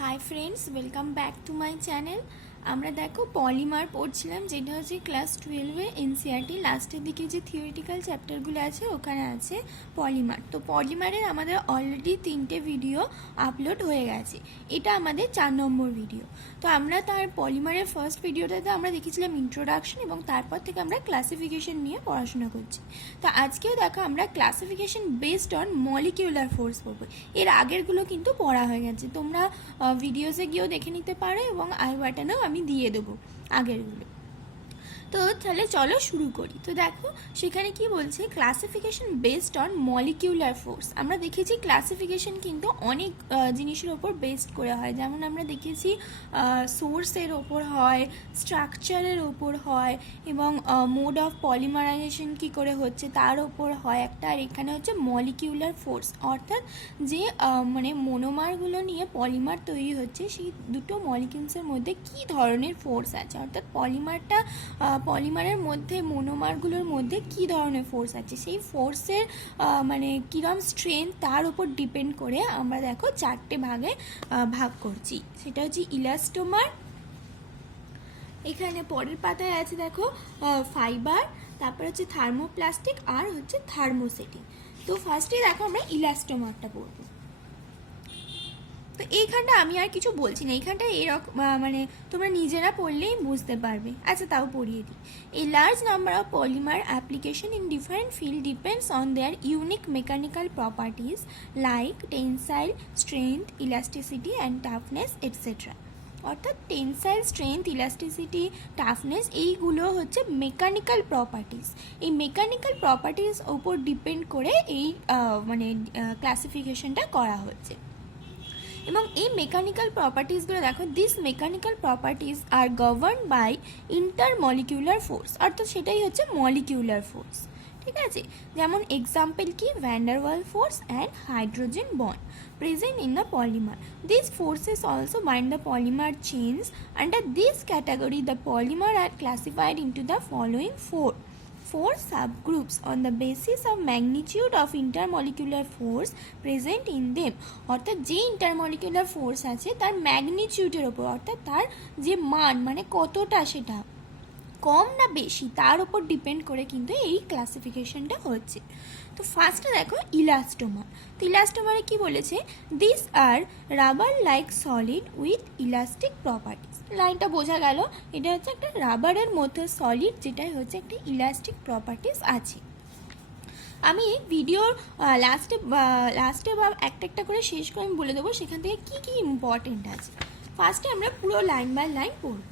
Hi friends, welcome back to my channel. আমরা দেখো polymer পড়ছিলাম, যেটা হচ্ছে ক্লাস 12-এ এনসিইআরটি লাস্টের দিকে যে থিওরিটিক্যাল চ্যাপ্টারগুলো আছে ওখানে আছে পলিমার। তো পলিমারের আমাদের অলরেডি 3টে ভিডিও আপলোড হয়ে গেছে, এটা আমাদের 4 নম্বর ভিডিও। তো আমরা তার পলিমারের ফার্স্ট ভিডিওটাতে আমরা দেখেছিলাম ইন্ট্রোডাকশন, এবং তারপর থেকে আমরা ক্লাসিফিকেশন নিয়ে পড়াশোনা করছি। তো আজকেও দেখো আমরা classification based on molecular force পড়বো। এর আগেরগুলো কিন্তু পড়া হয়ে গেছে, তোমরা ভিডিওসে গিয়েও দেখে নিতে পারো, এবং আই বাটনেও আমি দিয়ে দেবো আগেরগুলো। তো তাহলে চলো শুরু করি। তো দেখো সেখানে কি বলছে, classification based on molecular force. আমরা দেখেছি ক্লাসিফিকেশন কিন্তু অনেক জিনিসের ওপর বেসড করে হয়, যেমন আমরা দেখেছি সোর্সের ওপর হয়, স্ট্রাকচারের ওপর হয়, এবং মোড অফ পলিমারাইজেশন কী করে হচ্ছে তার ওপর হয় একটা। আর এখানে হচ্ছে মলিকিউলার ফোর্স, অর্থাৎ যে মানে মোনোমারগুলো নিয়ে পলিমার তৈরি হচ্ছে, সেই দুটো মলিকিউলসের মধ্যে কী ধরনের ফোর্স আছে, অর্থাৎ পলিমারের মধ্যে মোনোমারগুলোর মধ্যে কী ধরনের ফোর্স আছে, সেই ফোর্সের মানে কীরকম স্ট্রেংথ তার উপর ডিপেন্ড করে আমরা দেখো 4টে ভাগে ভাগ করছি। সেটা হচ্ছে ইলাস্টোমার, এখানে পরের পাতায় আছে দেখো ফাইবার, তারপর হচ্ছে থার্মোপ্লাস্টিক, আর হচ্ছে থার্মোসেটিং। তো ফার্স্টে দেখো আমরা ইলাস্টোমারটা পড়বো। তো এইখানটা আমি আর কিছু বলছি না, এইখানটা এরকম মানে তোমরা নিজেরা পড়লেই বুঝতে পারবে। আচ্ছা তাও পড়িয়ে দিই। A large number of polymer application in different field depends on their unique mechanical properties like tensile strength, elasticity and toughness etcetera. অর্থাৎ টেনসাইল স্ট্রেংথ, ইলাস্টিসিটি, টাফনেস এইগুলো হচ্ছে মেকানিক্যাল প্রপার্টিস। এই মেকানিক্যাল প্রপার্টিস ওপর ডিপেন্ড করে এই মানে ক্লাসিফিকেশনটা করা হচ্ছে। এবং এই মেকানিক্যাল প্রপার্টিসগুলো দেখো, this mechanical properties are govern by intermolecular force, অর্থাৎ সেটাই হচ্ছে মলিকিউলার ফোর্স। ঠিক আছে, যেমন এক্সাম্পল কি van der wall force and hydrogen bond present in the polymer. These forces also bind the polymer chains. Under this category, the polymer are classified into the following four subgroups on the basis of magnitude of intermolecular force present in them. অর্থাৎ যে intermolecular force আছে তার ম্যাগনিটিউডের ওপর, অর্থাৎ তার যে মান মানে কতটা, সেটা কম না বেশি তার উপর ডিপেন্ড করে কিন্তু এই ক্লাসিফিকেশনটা হচ্ছে। তো ফার্স্টে দেখো ইলাস্টোমার। তো ইলাস্টোমারে কি বলেছে, this are rubber like solid with elastic properties. লাইনটা বোঝা গেল, এটা হচ্ছে একটা রাবারের মধ্যে সলিড, যেটাই হচ্ছে একটা ইলাস্টিক প্রপার্টিস আছে। আমি ভিডিওর লাস্টে বা একটা করে শেষ করে আমি বলে দেবো সেখান থেকে কী কী ইম্পর্টেন্ট আছে। ফার্স্টে আমরা পুরো লাইন বাই লাইন পড়ব।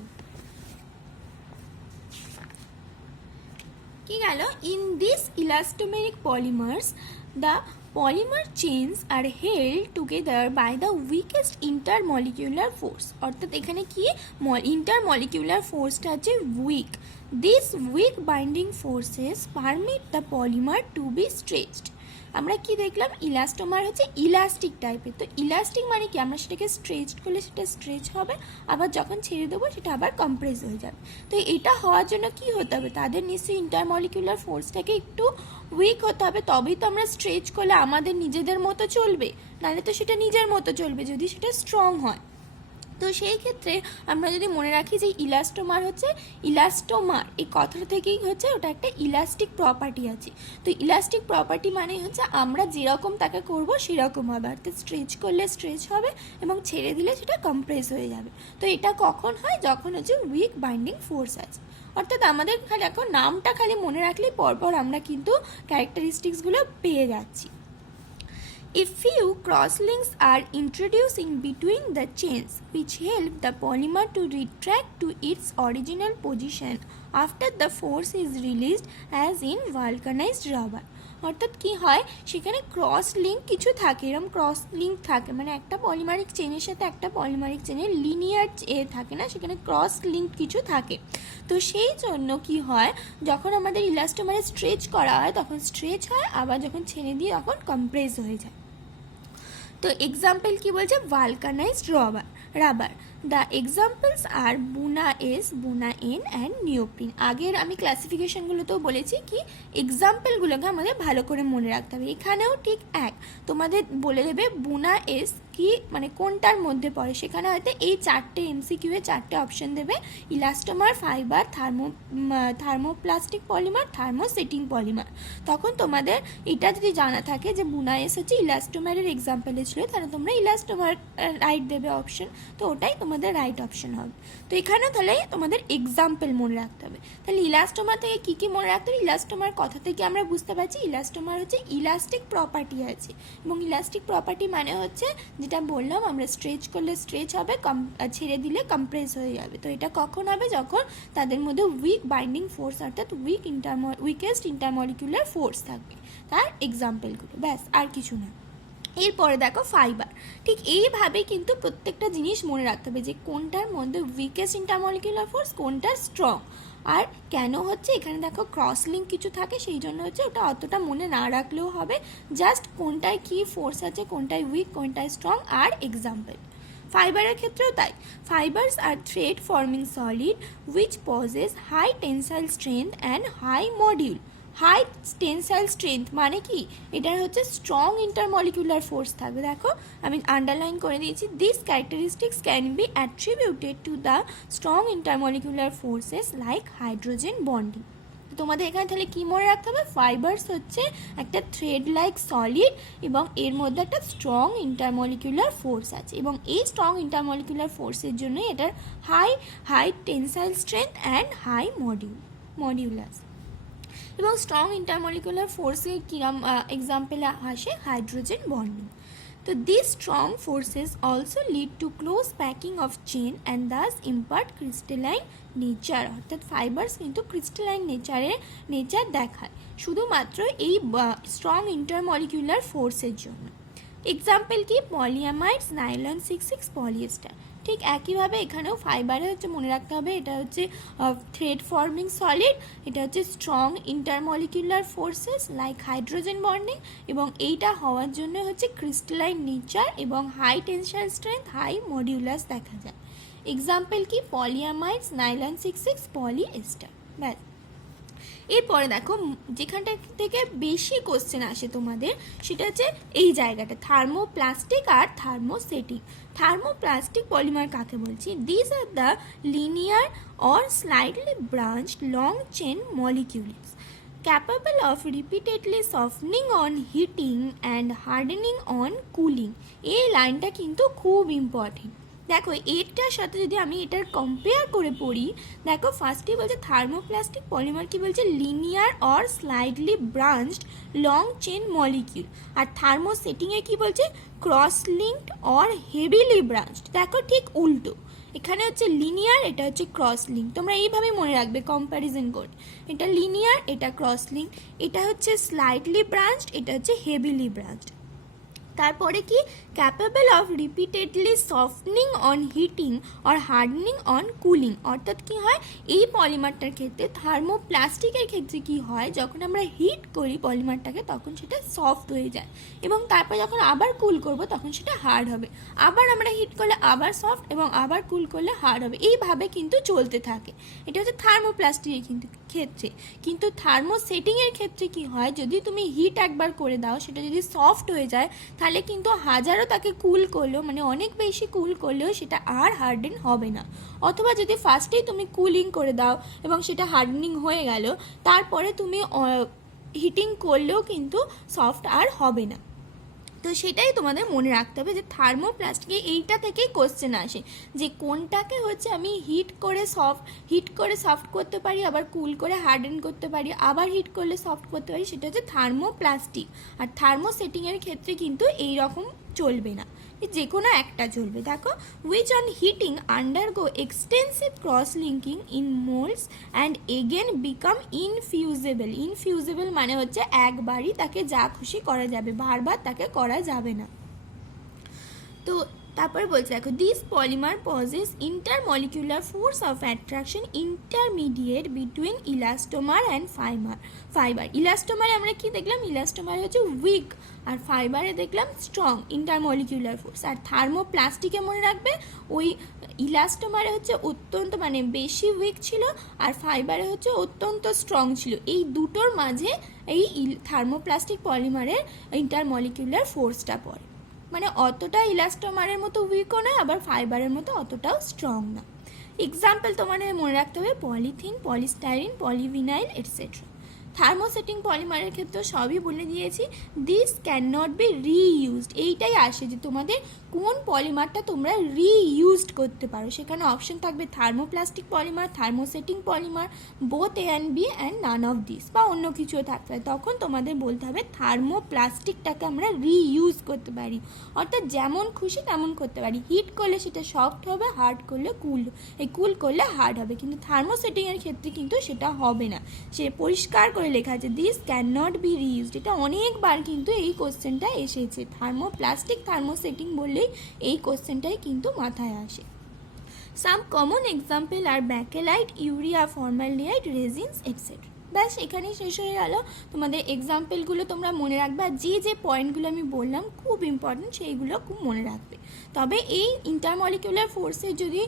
কি গেল, in this elastomeric polymers the polymer chains are held together by the weakest intermolecular force. অর্থাৎ এখানে কি ইন্টারমলিকিউলার ফোর্সটা আছে weak. This weak binding forces permit the polymer to be stretched. আমরা কি দেখলাম, ইলাস্টোমার হচ্ছে ইলাস্টিক টাইপের। তো ইলাস্টিক মানে কি, আমরা সেটাকে স্ট্রেচ করলে সেটা স্ট্রেচ হবে, আবার যখন ছেড়ে দেবো সেটা আবার কম্প্রেস হয়ে যাবে। তো এটা হওয়ার জন্য কি হতে হবে, তাদের নিশ্চয়ই ইন্টারমলিকুলার ফোর্সটাকে একটু উইক হতে হবে, তবেই তো আমরা স্ট্রেচ করলে আমাদের নিজেদের মতো চলবে, নাহলে তো সেটা নিজের মতো চলবে যদি সেটা স্ট্রং হয়। তো সেই ক্ষেত্রে আমরা যদি মনে রাখি যে ইলাস্টোমার হচ্ছে ইলাস্টোমার, এই কথাটা থেকেই হচ্ছে ওটা একটা ইলাস্টিক প্রপার্টি আছে। তো ইলাস্টিক প্রপার্টি মানে হচ্ছে আমরা যেরকম তাকে করবো সেরকম হবে, অর্থাৎ স্ট্রেচ করলে স্ট্রেচ হবে এবং ছেড়ে দিলে সেটা কম্প্রেস হয়ে যাবে। তো এটা কখন হয়, যখন হচ্ছে উইক বাইন্ডিং ফোর্স আছে। অর্থাৎ আমাদের খালি এখন নামটা খালি মনে রাখলেই পরপর আমরা কিন্তু ক্যারেক্টারিস্টিক্সগুলো পেয়ে যাচ্ছি। A few crosslinks are introduced in between the chains which help the polymer to retract to its original position after the force is released, as in vulcanized rubber. অর্থাৎ কি হয়, সেখানে ক্রস লিঙ্ক কিছু থাকে, এরকম ক্রস লিঙ্ক থাকে, মানে একটা পলিমারিক চেনের সাথে একটা পলিমারিক চেনের লিনিয়ার থাকে না, সেখানে ক্রস লিঙ্ক কিছু থাকে। তো সেই জন্য কি হয়, যখন আমাদের ইলাস্টোমারে স্ট্রেচ করা হয় তখন স্ট্রেচ হয়, আবার যখন ছেড়ে দিই তখন কম্প্রেস হয়ে যায়। তো এক্সাম্পল কি বলছে, ভালকানাইজড রাবার। দ্য এক্সাম্পলস আর বুনা এস, বুনা এন অ্যান্ড নিওপ্রিন। আগের আমি ক্লাসিফিকেশনগুলোতেও বলেছি কি এক্সাম্পলগুলোকে আমাদের ভালো করে মনে রাখতে হবে। এখানেও ঠিক এক, তোমাদের বলে দেবে বুনা এস কি মানে কোনটার মধ্যে পড়ে। সেখানে হয়তো এই চারটে এমসিকিউ এ চারটে অপশন দেবে, elastomer, fibre, thermoplastic polymer, thermosetting polymer. তখন তোমাদের এটা যদি জানা থাকে যে বুনা এস হচ্ছে ইলাস্টোমারের এক্সাম্পলে ছিল, তাহলে তোমরা ইলাস্টোমার রাইট দেবে অপশন, তো ওটাই তোমাদের রাইট অপশন হবে। তো এখানেও তাহলে তোমাদের এক্সাম্পল মনে রাখতে হবে। তাহলে ইলাস্টোমার থেকে কী কী মনে রাখতে হবে? ইলাস্টোমার কথা থেকে আমরা বুঝতে পারছি ইলাস্টোমার হচ্ছে ইলাস্টিক প্রপার্টি আছে, এবং ইলাস্টিক প্রপার্টি মানে হচ্ছে যেটা বললাম আমরা স্ট্রেচ করলে স্ট্রেচ হবে, ছেড়ে দিলে কম্প্রেস হয়ে যাবে। তো এটা কখন হবে? যখন তাদের মধ্যে উইক বাইন্ডিং ফোর্স অর্থাৎ উইকেস্ট ইন্টারমলিকুলার ফোর্স থাকবে। তার এক্সাম্পলগুলো, ব্যাস আর কিছু না। এরপরে দেখো ফাইবার, ঠিক এইভাবে কিন্তু প্রত্যেকটা জিনিস মনে রাখতে হবে যে কোনটার মধ্যে উইকেস্ট ইন্টারমলিকুলার ফোর্স, কোনটা স্ট্রং, আর কেন হচ্ছে। এখানে দেখো ক্রস লিঙ্ক কিছু থাকে, সেই জন্য হচ্ছে ওটা অতটা মনে না রাখলেও হবে, জাস্ট কোনটায় কী ফোর্স আছে, কোনটায় উইক, কোনটায় স্ট্রং, আর এক্সাম্পল। ফাইবারের ক্ষেত্রেও তাই, fibres are thread forming solid which possess high tensile strength and high module. High tensile strength মানে কি? এটার হচ্ছে স্ট্রং ইন্টারমলিকুলার ফোর্স থাকবে। দেখো আমি আন্ডারলাইন করে দিয়েছি, this characteristics can be attributed to the strong intermolecular forces like hydrogen bonding. তোমাদের এখানে তাহলে কী মনে রাখতে হবে? ফাইবার্স হচ্ছে একটা থ্রেড লাইক সলিড এবং এর মধ্যে একটা স্ট্রং ইন্টারমলিকুলার ফোর্স আছে, এবং এই স্ট্রং ইন্টারমলিকুলার ফোর্সের জন্যই এটার high tensile strength and high modulus. এবং স্ট্রং ইন্টারমলিকুলার ফোর্সে কিরম এক্সাম্পলে আসে? Hydrogen bonding. তো this strong forces also lead to close packing of chain and thus impart crystalline nature. অর্থাৎ ফাইবার্স কিন্তু ক্রিস্টালাইন নেচার দেখায় শুধুমাত্র এই স্ট্রং ইন্টারমলিকুলার ফোর্সের জন্য। এক্সাম্পল কি? Polyamides, nylon 66, polyester. ঠিক একইভাবে এখানেও ফাইবারে হচ্ছে মনে রাখতে হবে এটা হচ্ছে থ্রেড ফর্মিং সলিড, এটা হচ্ছে strong intermolecular forces like hydrogen bonding, এবং এইটা হওয়ার জন্য হচ্ছে ক্রিস্টালাইন নেচার এবং high tensile strength, high modulus দেখা যায়। এক্সাম্পল কি? Polyamides, nylon 66, polyester. ব্যাস। এরপরে দেখো যেখানটা থেকে বেশি কোশ্চেন আসে তোমাদের, সেটা হচ্ছে এই জায়গাটা, থার্মোপ্লাস্টিক আর থার্মোসেটিক। থার্মোপ্লাস্টিক পলিমার কাকে বলছি? This are the linear or slightly branched long chain molecules capable of repeatedly softening on heating and hardening on cooling। এই লাইনটা কিন্তু খুব ইম্পর্টেন্ট। দেখো এটার সাথে যদি আমি এটার কম্পেয়ার করে পড়ি, দেখো ফার্স্টে বলছে থার্মোপ্লাস্টিক পলিমার কি বলছে? Linear or slightly branched long chain molecule. আর থার্মোসেটিংয়ে কি বলছে? Cross linked or heavily branched. দেখো ঠিক উল্টো, এখানে হচ্ছে লিনিয়ার, এটা হচ্ছে ক্রস লিঙ্ক। তোমরা এইভাবে মনে রাখবে কম্প্যারিজন করে, এটা লিনিয়ার, এটা ক্রস লিঙ্ক, এটা হচ্ছে স্লাইডলি ব্রাঞ্চড, এটা হচ্ছে হেভিলি ব্রাঞ্চড। তারপরে কি? Capable of repeatedly softening on heating or hardening on cooling. অর্থাৎ কি হয় এই পলিমারটার ক্ষেত্রে, থার্মোপ্লাস্টিকের ক্ষেত্রে কি হয়, যখন আমরা হিট করি পলিমারটাকে তখন সেটা সফট হয়ে যায়, এবং তারপর যখন আবার কুল করব তখন সেটা হার্ড হবে। আবার আমরা হিট করলে আবার সফট, এবং আবার কুল করলে হার্ড হবে, এইভাবে কিন্তু চলতে থাকে। এটা হচ্ছে থার্মোপ্লাস্টিকের ক্ষেত্রে। কিন্তু থার্মোসেটিংয়ের ক্ষেত্রে কি হয়, যদি তুমি হিট একবার করে দাও, সেটা যদি সফট হয়ে যায়, তাহলে কিন্তু হাজারও তাকে কুল করলেও, মানে অনেক বেশি কুল করলেও সেটা আর হার্ডেন হবে না। অথবা যদি ফার্স্টেই তুমি কুলিং করে দাও এবং সেটা হার্ডেনিং হয়ে গেল, তারপরে তুমি হিটিং করলেও কিন্তু সফট আর হবে না। তো সেটাই তোমাদের মনে রাখতে হবে যে থার্মোপ্লাস্টিকে এইটা থেকেই কোশ্চেন আসে যে কোনটাকে হচ্ছে আমি হিট করে সফট করতে পারি, আবার কুল করে হার্ডেন করতে পারি, আবার হিট করলে সফট করতে পারি, সেটা হচ্ছে থার্মোপ্লাস্টিক। আর থার্মোসেটিংয়ের ক্ষেত্রে কিন্তু এই রকম চলবে না, যে কোনো একটা চলবে। দেখো, which on heating undergo extensive cross linking in moulds and again become infusible. Infusible মানে হচ্ছে একবারই তাকে যা খুশি করা যাবে, বারবার তাকে করা যাবে না। তো তারপরে বলছে দেখো this polymer possess intermolecular force of attraction intermediate between elastomer and fibre. ইলাস্টোমারে আমরা কি দেখলাম, ইলাস্টোমারে হচ্ছে উইক, আর ফাইবারে দেখলাম স্ট্রং ইন্টারমলিকুলার ফোর্স। আর থার্মোপ্লাস্টিকে মনে রাখবে ওই ইলাস্টোমারে হচ্ছে অত্যন্ত মানে বেশি উইক ছিল, আর ফাইবারে হচ্ছে অত্যন্ত স্ট্রং ছিল। এই দুটোর মাঝে এই থার্মোপ্লাস্টিক পলিমারের ইন্টারমলিকুলার ফোর্সটা পড়ে, মানে অতটা ইলাস্টোমারের মতো উইকও নয়, আবার ফাইবারের মতো অতটাও স্ট্রং না। এক্সাম্পল তোমাদের মনে রাখতে হবে polythene, polystyrene, polyvinyl etcetera. Thermosetting পলিমারের ক্ষেত্রে সবই বলে দিয়েছি। This can not be reused, এইটাই আসে যে তোমাদের কোন পলিমারটা তোমরা রিইউজড করতে পারো। সেখানে অপশন থাকবে thermoplastic polymer, thermosetting polymer, both A and B and none of this, বা অন্য কিছুও থাকতে পারে। তখন তোমাদের বলতে হবে থার্মোপ্লাস্টিকটাকে আমরা রিইউজ করতে পারি, অর্থাৎ যেমন খুশি তেমন করতে পারি। হিট করলে সেটা সফট হবে, হার্ড করলে কুল করলে হার্ড হবে, কিন্তু থার্মোসেটিংয়ের ক্ষেত্রে কিন্তু সেটা হবে না। সে পরিষ্কার করে লেখা আছে this can not be reused. এটা অনেকবার কিন্তু এই কোশ্চেনটা এসেছে, থার্মোপ্লাস্টিক থার্মোসেটিং বললেই এই কোশ্চেনটাই কিন্তু মাথায় আসে। সাম কমন এক্সাম্পল আর Bakelite, urea, formaldehyde, resins etcetera. ব্যাস এখানেই শেষ হয়ে গেল। তোমাদের এক্সাম্পলগুলো তোমরা মনে রাখবে, আর যে যে পয়েন্টগুলো আমি বললাম খুব ইম্পর্টেন্ট সেইগুলো খুব মনে রাখবে। তবে এই ইন্টারমলিকুলার ফোর্সের যদি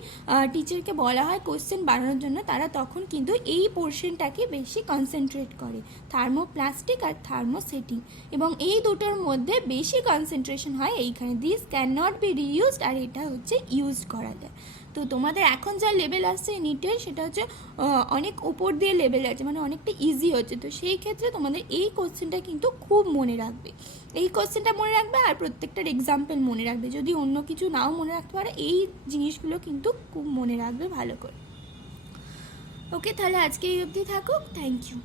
টিচারকে বলা হয় কোশ্চেন বানানোর জন্য, তারা তখন কিন্তু এই পোর্শনটাকে বেশি কনসেন্ট্রেট করে, থার্মোপ্লাস্টিক আর থার্মোসেটিং, এবং এই দুটোর মধ্যে বেশি কনসেন্ট্রেশন হয় এইখানে। This can not be reused, আর এটা হচ্ছে ইউজ করা যায়। তো তোমাদের এখন যা লেভেল আসছে নিটের, সেটা হচ্ছে অনেক উপর দিয়ে লেভেল আছে, মানে অনেকটা ইজি হচ্ছে। তো সেই ক্ষেত্রে তোমাদের এই কোশ্চেনটা কিন্তু খুব মনে রাখবে, এই কোশ্চেনটা মনে রাখবে, আর প্রত্যেকটার এক্সাম্পল মনে রাখবে। যদি অন্য কিছু নাও মনে রাখতে পারে, এই জিনিসগুলো কিন্তু খুব মনে রাখবে ভালো করে। ওকে, তাহলে আজকে এই অবধি থাকুক। Thank you.